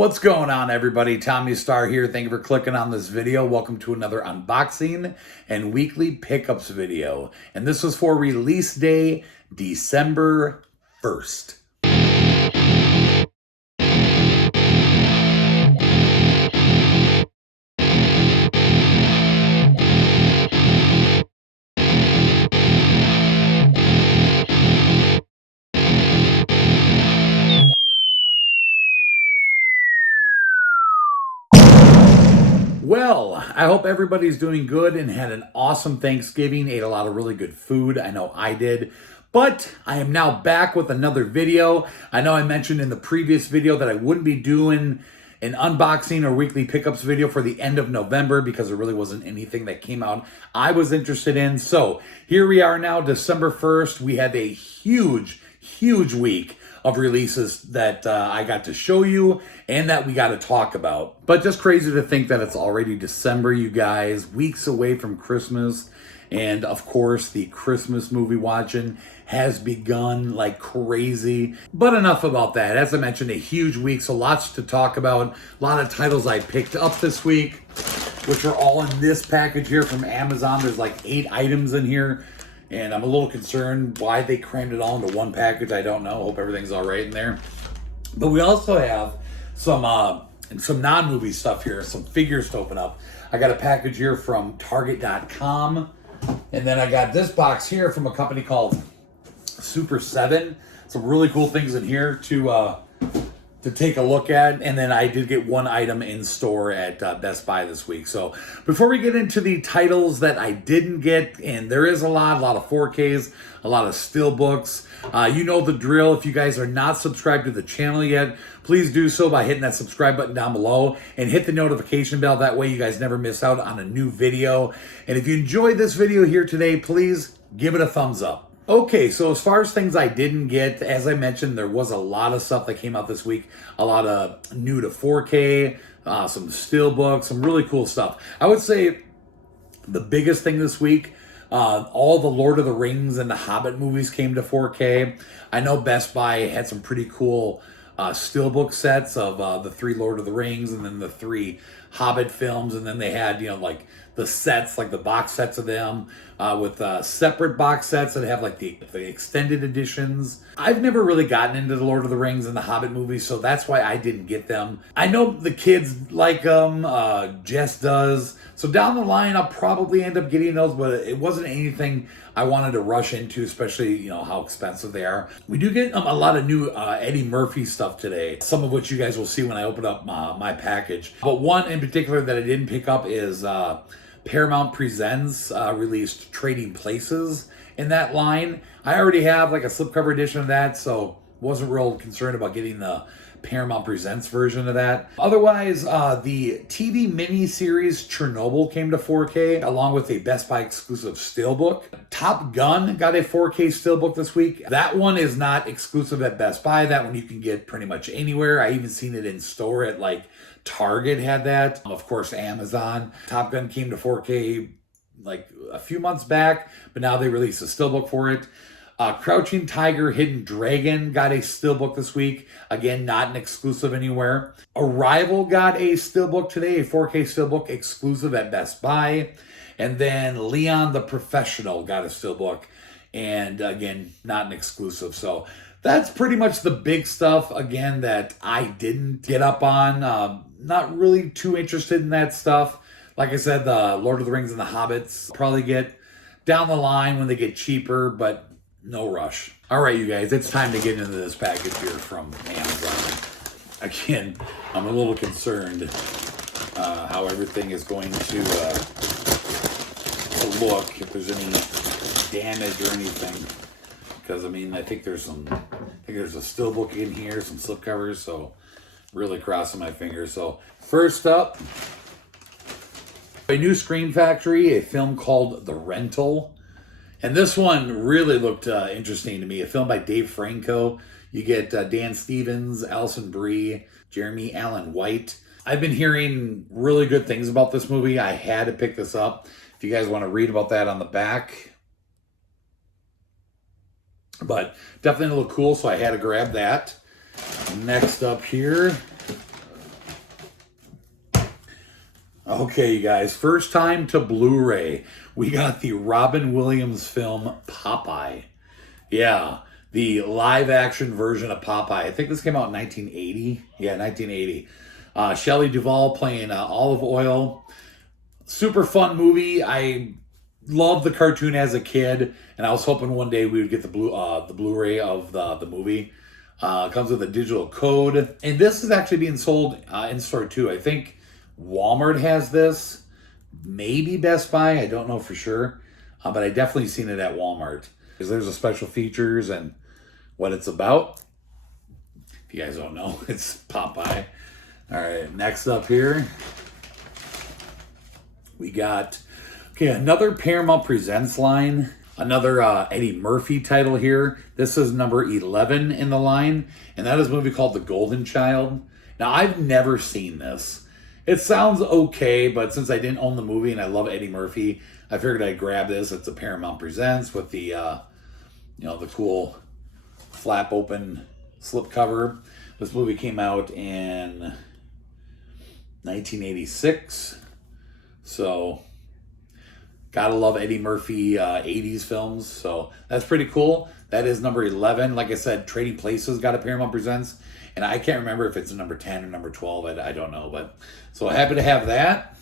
What's going on, everybody? Tommy Star here. Thank you for clicking on this video. Welcome to another unboxing and weekly pickups video. And this was for release day, December 1st. Well, I hope everybody's doing good and had an awesome Thanksgiving, ate a lot of really good food. I know I did. But I am now back with another video. I know I mentioned in the previous video that I wouldn't be doing an unboxing or weekly pickups video for the end of November because there really wasn't anything that came out I was interested in. So here we are now, December 1st. We have a huge week of releases that I got to show you and that we got to talk about. But just crazy to think that it's already December, you guys, weeks away from Christmas. And of course, the Christmas movie watching has begun like crazy. But enough about that. As I mentioned, a huge week, so lots to talk about. A lot of titles I picked up this week, which are all in this package here from Amazon. There's like 8 items in here. And I'm a little concerned why they crammed it all into one package. I don't know. Hope everything's all right in there. But we also have some non-movie stuff here, some figures to open up. I got a package here from Target.com. And then I got this box here from a company called Super 7. Some really cool things in here to take a look at. And then I did get one item in store at Best Buy this week. So before we get into the titles that I didn't get, and there is a lot of 4Ks, a lot of Steelbooks. You know the drill. If you guys are not subscribed to the channel yet, please do so by hitting that subscribe button down below and hit the notification bell. That way you guys never miss out on a new video. And if you enjoyed this video here today, please give it a thumbs up. Okay, so as far as things I didn't get, as I mentioned, there was a lot of stuff that came out this week. A lot of new to 4K, some Steelbook, some really cool stuff. I would say the biggest thing this week, all the Lord of the Rings and the Hobbit movies came to 4K. I know Best Buy had some pretty cool Steelbook sets of the 3 Lord of the Rings and then the 3 Hobbit films, and then they had, like the sets, like the box sets of them with separate box sets that have like the extended editions. I've never really gotten into the Lord of the Rings and the Hobbit movies, so that's why I didn't get them. I know the kids like them, Jess does. So down the line, I'll probably end up getting those, but it wasn't anything I wanted to rush into, especially, how expensive they are. We do get a lot of new Eddie Murphy stuff today, some of which you guys will see when I open up my package. But one in particular that I didn't pick up is Paramount Presents released Trading Places in that line. I already have like a slipcover edition of that, so wasn't real concerned about getting the Paramount Presents version of that. Otherwise, the TV miniseries Chernobyl came to 4K, along with a Best Buy exclusive Steelbook. Top Gun got a 4K Steelbook this week. That one is not exclusive at Best Buy. That one you can get pretty much anywhere. I even seen it in store at like Target had that. Of course, Amazon. Top Gun came to 4K like a few months back, but now they released a Steelbook for it. Crouching Tiger, Hidden Dragon got a Steelbook this week. Again, not an exclusive anywhere. Arrival got a Steelbook today, a 4K Steelbook exclusive at Best Buy. And then Leon the Professional got a Steelbook. And again, not an exclusive. So that's pretty much the big stuff, again, that I didn't get up on. Not really too interested in that stuff. Like I said, the Lord of the Rings and the Hobbits probably get down the line when they get cheaper, but no rush. All right, you guys, it's time to get into this package here from Amazon. Again, I'm a little concerned how everything is going to look, if there's any damage or anything. Because, I think there's a Steelbook in here, some slipcovers, so really crossing my fingers. So first up, a new Scream Factory, a film called The Rental. And this one really looked interesting to me. A film by Dave Franco. You get Dan Stevens, Alison Brie, Jeremy Allen White. I've been hearing really good things about this movie. I had to pick this up. If you guys want to read about that on the back. But definitely look cool, so I had to grab that. Next up here, Okay, you guys, first time to Blu-ray. We got the Robin Williams film Popeye. Yeah, the live action version of Popeye. I think this came out in 1980. Yeah, 1980. Shelley Duvall playing Olive Oil. Super fun movie. I loved the cartoon as a kid, and I was hoping one day we would get the Blu-ray of the movie. It comes with a digital code, and this is actually being sold in store too. I think Walmart has this, maybe Best Buy. I don't know for sure, but I definitely seen it at Walmart. Because there's a special features and what it's about. If you guys don't know, it's Popeye. All right, next up here, we got another Paramount Presents line. Another Eddie Murphy title here. This is number 11 in the line, and that is a movie called The Golden Child. Now, I've never seen this. It sounds okay, but since I didn't own the movie and I love Eddie Murphy, I figured I'd grab this. It's a Paramount Presents with the, the cool flap open slip cover. This movie came out in 1986, so gotta love Eddie Murphy 80s films, so that's pretty cool. That is number 11. Like I said, Trading Places got a Paramount Presents, and I can't remember if it's number 10 or number 12. I don't know, but so happy to have that.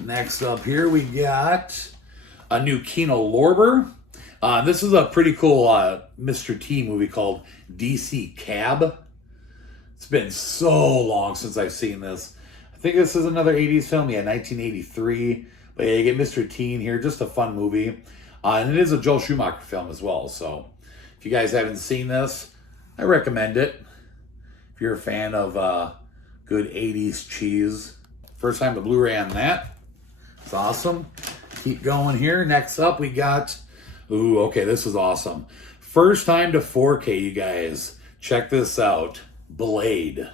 Next up here, we got a new Kino Lorber. This is a pretty cool Mr. T movie called DC Cab. It's been so long since I've seen this. I think this is another 80s film. Yeah, 1983. But yeah, you get Mr. T here. Just a fun movie. And it is a Joel Schumacher film as well. So if you guys haven't seen this, I recommend it. If you're a fan of good 80s cheese. First time to Blu-ray on that. It's awesome. Keep going here. Next up, we got... Ooh, okay, this is awesome. First time to 4K, you guys. Check this out. Blade.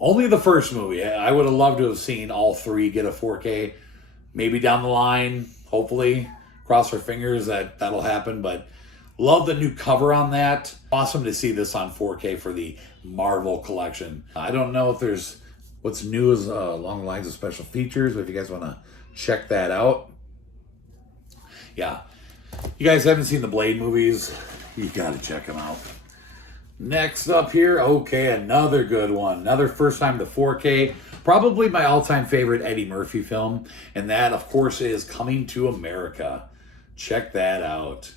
Only the first movie. I would have loved to have seen all three get a 4K. Maybe down the line, hopefully. Cross our fingers that that'll happen, but love the new cover on that. Awesome to see this on 4K for the Marvel collection. I don't know if there's what's new is along the lines of special features, but if you guys want to check that out. Yeah. You guys haven't seen the Blade movies, you got to check them out. Next up here, okay, another good one. Another first time to 4K. Probably my all-time favorite Eddie Murphy film. And that, of course, is Coming to America. Check that out.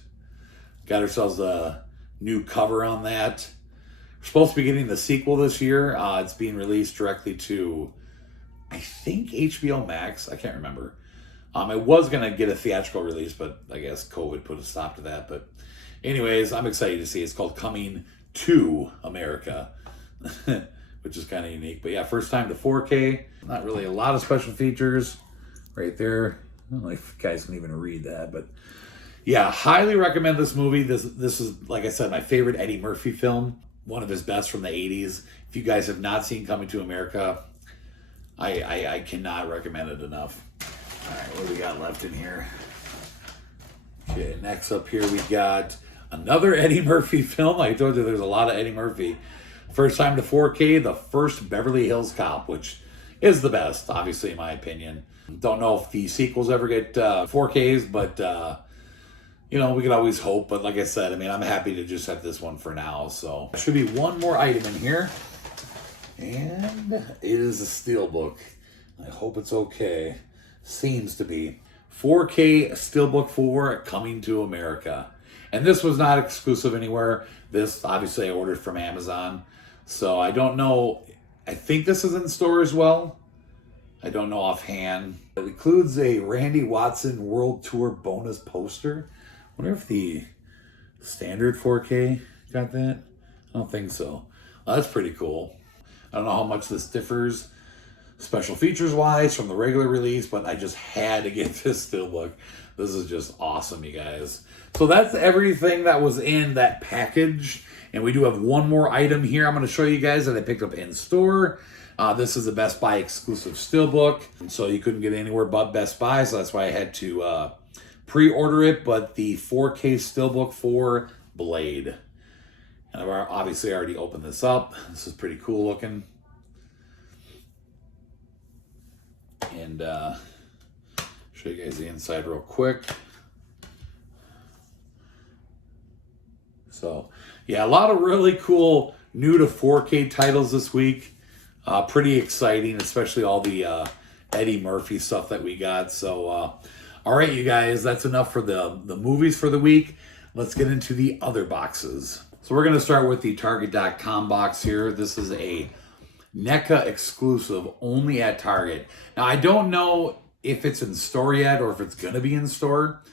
Got ourselves a new cover on that. We're supposed to be getting the sequel this year. It's being released directly to, I think, HBO Max. I can't remember. I was going to get a theatrical release, but I guess COVID put a stop to that. But anyways, I'm excited to see it. It's called Coming to America, which is kind of unique. But yeah, first time to 4K. Not really a lot of special features right there. I don't know if you guys can even read that, but yeah, highly recommend this movie. This is, like I said, my favorite Eddie Murphy film. One of his best from the 80s. If you guys have not seen Coming to America, I cannot recommend it enough. All right, what do we got left in here? Okay, next up here we got another Eddie Murphy film. I told you there's a lot of Eddie Murphy. First time to 4K, the first Beverly Hills Cop, which is the best, obviously, in my opinion. Don't know if the sequels ever get 4Ks, but, we could always hope. But like I said, I'm happy to just have this one for now. So there should be one more item in here. And it is a Steelbook. I hope it's okay. Seems to be. 4K Steelbook 4 Coming to America. And this was not exclusive anywhere. This, obviously, I ordered from Amazon. So I don't know. I think this is in store as well. I don't know offhand. It includes a Randy Watson World Tour bonus poster. I wonder if the standard 4K got that. I don't think so. Well, that's pretty cool. I don't know how much this differs special features wise from the regular release, but I just had to get this Steelbook. This is just awesome, you guys. So that's everything that was in that package. And we do have one more item here I'm going to show you guys that I picked up in store. This is a Best Buy exclusive Steelbook. So you couldn't get it anywhere but Best Buy. So that's why I had to pre-order it. But the 4K Steelbook for Blade. And I've obviously already opened this up. This is pretty cool looking. And and show you guys the inside real quick. So yeah, a lot of really cool new to 4K titles this week. Pretty exciting, especially all the Eddie Murphy stuff that we got. So all right, you guys, that's enough for the movies for the week. Let's get into the other boxes. So we're going to start with the Target.com box here. This is a Neca exclusive, only at Target. Now, I don't know if it's in store yet or if it's going to be in store,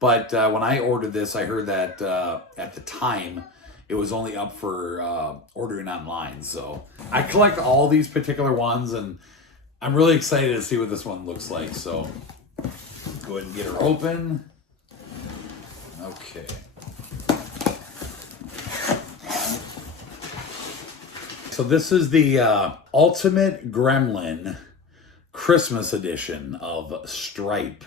but when I ordered this, I heard that at the time, it was only up for ordering online. So I collect all these particular ones, and I'm really excited to see what this one looks like. So go ahead and get her open. Okay. So this is the Ultimate Gremlin Christmas edition of Stripe.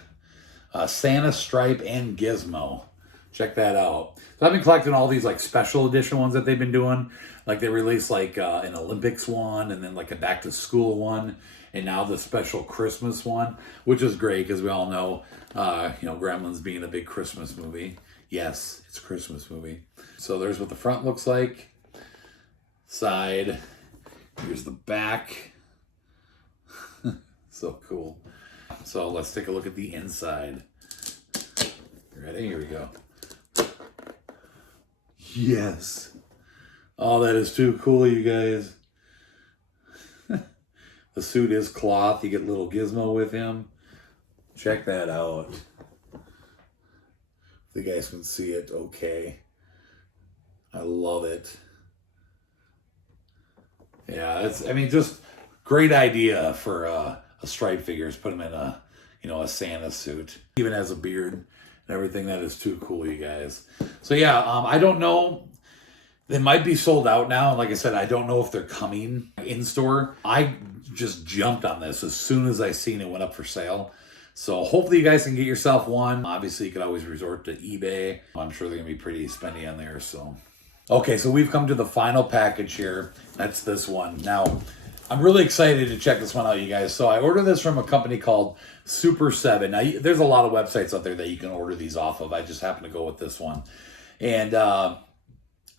Santa, Stripe, and Gizmo. Check that out. So I've been collecting all these like special edition ones that they've been doing. Like they released like an Olympics one, and then like a back to school one, and now the special Christmas one, which is great because we all know, Gremlins being a big Christmas movie. Yes, it's a Christmas movie. So there's what the front looks like. Side. Here's the back. So cool. So let's take a look at the inside. Ready? Here we go. Yes. Oh, that is too cool, you guys. The suit is cloth. You get little Gizmo with him. Check that out. If you guys can see it, okay. I love it. Yeah, just great idea for a Stripe figures. Put him in a Santa suit. Even has a beard and everything. That is too cool, you guys. So yeah, I don't know. They might be sold out now. And like I said, I don't know if they're coming in store. I just jumped on this as soon as I seen it went up for sale. So hopefully you guys can get yourself one. Obviously, you could always resort to eBay. I'm sure they're going to be pretty spendy on there. So, okay, so we've come to the final package here. That's this one. Now, I'm really excited to check this one out, you guys. So I ordered this from a company called Super 7. Now, there's a lot of websites out there that you can order these off of. I just happen to go with this one. And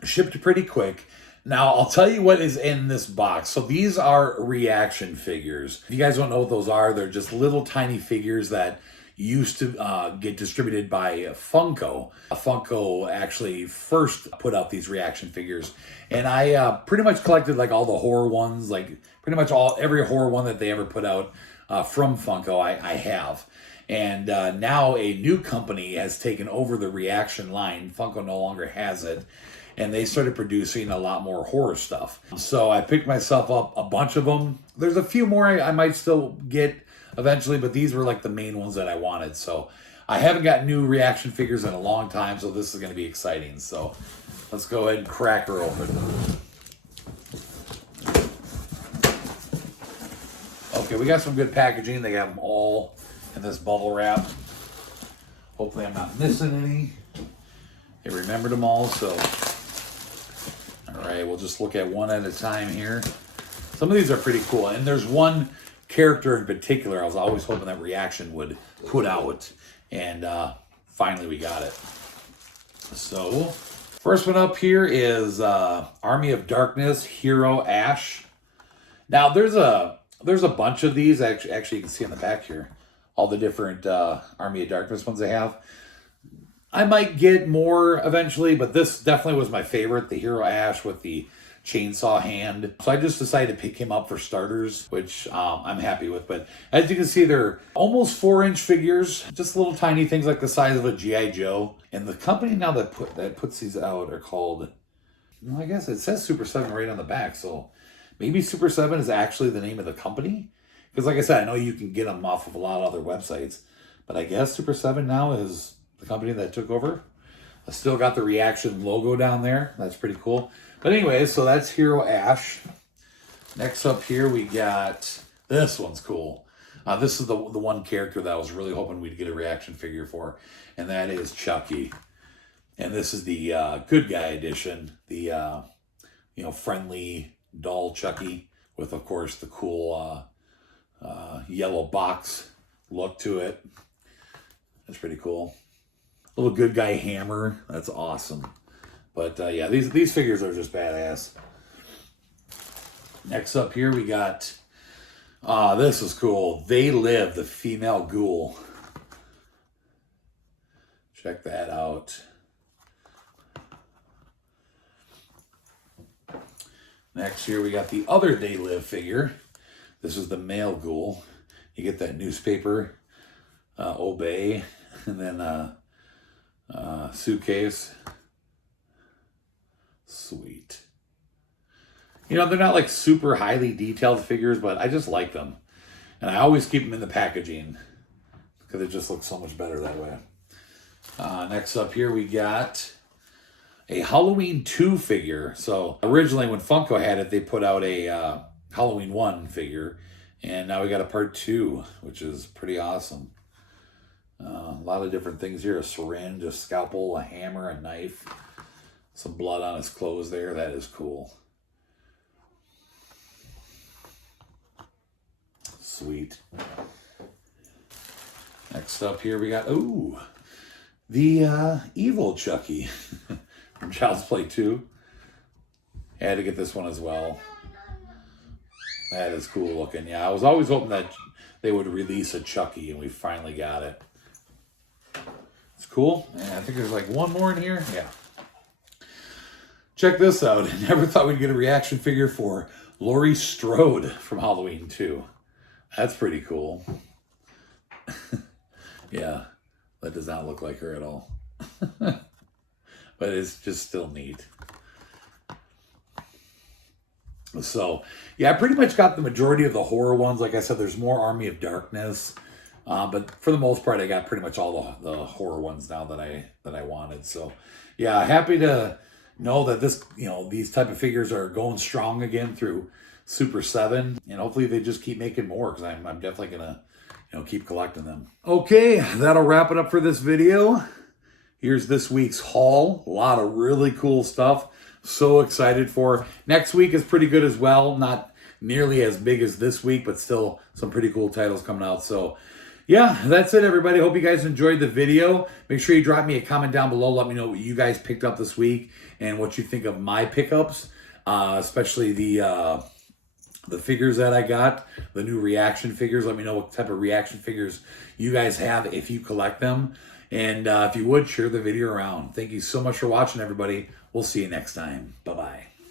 shipped pretty quick. Now, I'll tell you what is in this box. So these are reaction figures. If you guys don't know what those are, they're just little tiny figures that used to get distributed by Funko. Funko actually first put out these reaction figures. And I pretty much collected like all the horror ones, like pretty much every horror one that they ever put out from Funko, I have. And now a new company has taken over the reaction line. Funko no longer has it. And they started producing a lot more horror stuff. So I picked myself up a bunch of them. There's a few more I might still get eventually, but these were like the main ones that I wanted. So I haven't got new reaction figures in a long time, so this is going to be exciting. So let's go ahead and crack her open. Okay, we got some good packaging. They got them all in this bubble wrap. Hopefully I'm not missing any. They remembered them all, so... All right, we'll just look at one at a time here. Some of these are pretty cool. And there's one character in particular I was always hoping that Reaction would put out. And finally we got it. So, first one up here is Army of Darkness Hero Ash. Now, there's a bunch of these. Actually, you can see on the back here all the different Army of Darkness ones they have. I might get more eventually, but this definitely was my favorite, the Hero Ash with the chainsaw hand. So I just decided to pick him up for starters, which I'm happy with. But as you can see, they're almost 4-inch figures, just little tiny things like the size of a G.I. Joe. And the company now that puts these out are called, well, I guess it says Super 7 right on the back. So maybe Super 7 is actually the name of the company. Because like I said, I know you can get them off of a lot of other websites. But I guess Super 7 now is the company that took over. I still got the Reaction logo down there. That's pretty cool. But anyways, so that's Hero Ash. Next up here, we got, this one's cool. This is the one character that I was really hoping we'd get a Reaction figure for, and that is Chucky. And this is the good guy edition, the friendly doll Chucky with, of course, the cool yellow box look to it. That's pretty cool. Little good guy hammer. That's awesome. But yeah, these figures are just badass. Next up here we got, this is cool. They Live, the female ghoul. Check that out. Next here we got the other They Live figure. This is the male ghoul. You get that newspaper, obey, and then suitcase. Sweet. You know, they're not like super highly detailed figures, but I just like them. And I always keep them in the packaging because it just looks so much better that way. Next up here we got a Halloween 2 figure. So originally when Funko had it, they put out a Halloween 1 figure. And now we got a part 2, which is pretty awesome. A lot of different things here. A syringe, a scalpel, a hammer, a knife. Some blood on his clothes there. That is cool. Sweet. Next up here we got, the evil Chucky from Child's Play 2. I had to get this one as well. That is cool looking. Yeah, I was always hoping that they would release a Chucky, and we finally got it. It's cool. And I think there's like one more in here. Yeah. Check this out. I never thought we'd get a reaction figure for Laurie Strode from Halloween 2. That's pretty cool. Yeah, that does not look like her at all. But it's just still neat. So, yeah, I pretty much got the majority of the horror ones. Like I said, there's more Army of Darkness. But for the most part, I got pretty much all the horror ones now that I wanted. So, yeah, happy to know that this, these type of figures are going strong again through Super 7. And hopefully they just keep making more, because I'm definitely going to, keep collecting them. Okay, that'll wrap it up for this video. Here's this week's haul. A lot of really cool stuff. So excited for. Next week is pretty good as well. Not nearly as big as this week, but still some pretty cool titles coming out. So yeah, that's it, everybody. Hope you guys enjoyed the video. Make sure you drop me a comment down below. Let me know what you guys picked up this week and what you think of my pickups, especially the figures that I got, the new reaction figures. Let me know what type of reaction figures you guys have if you collect them. And if you would, share the video around. Thank you so much for watching, everybody. We'll see you next time. Bye-bye.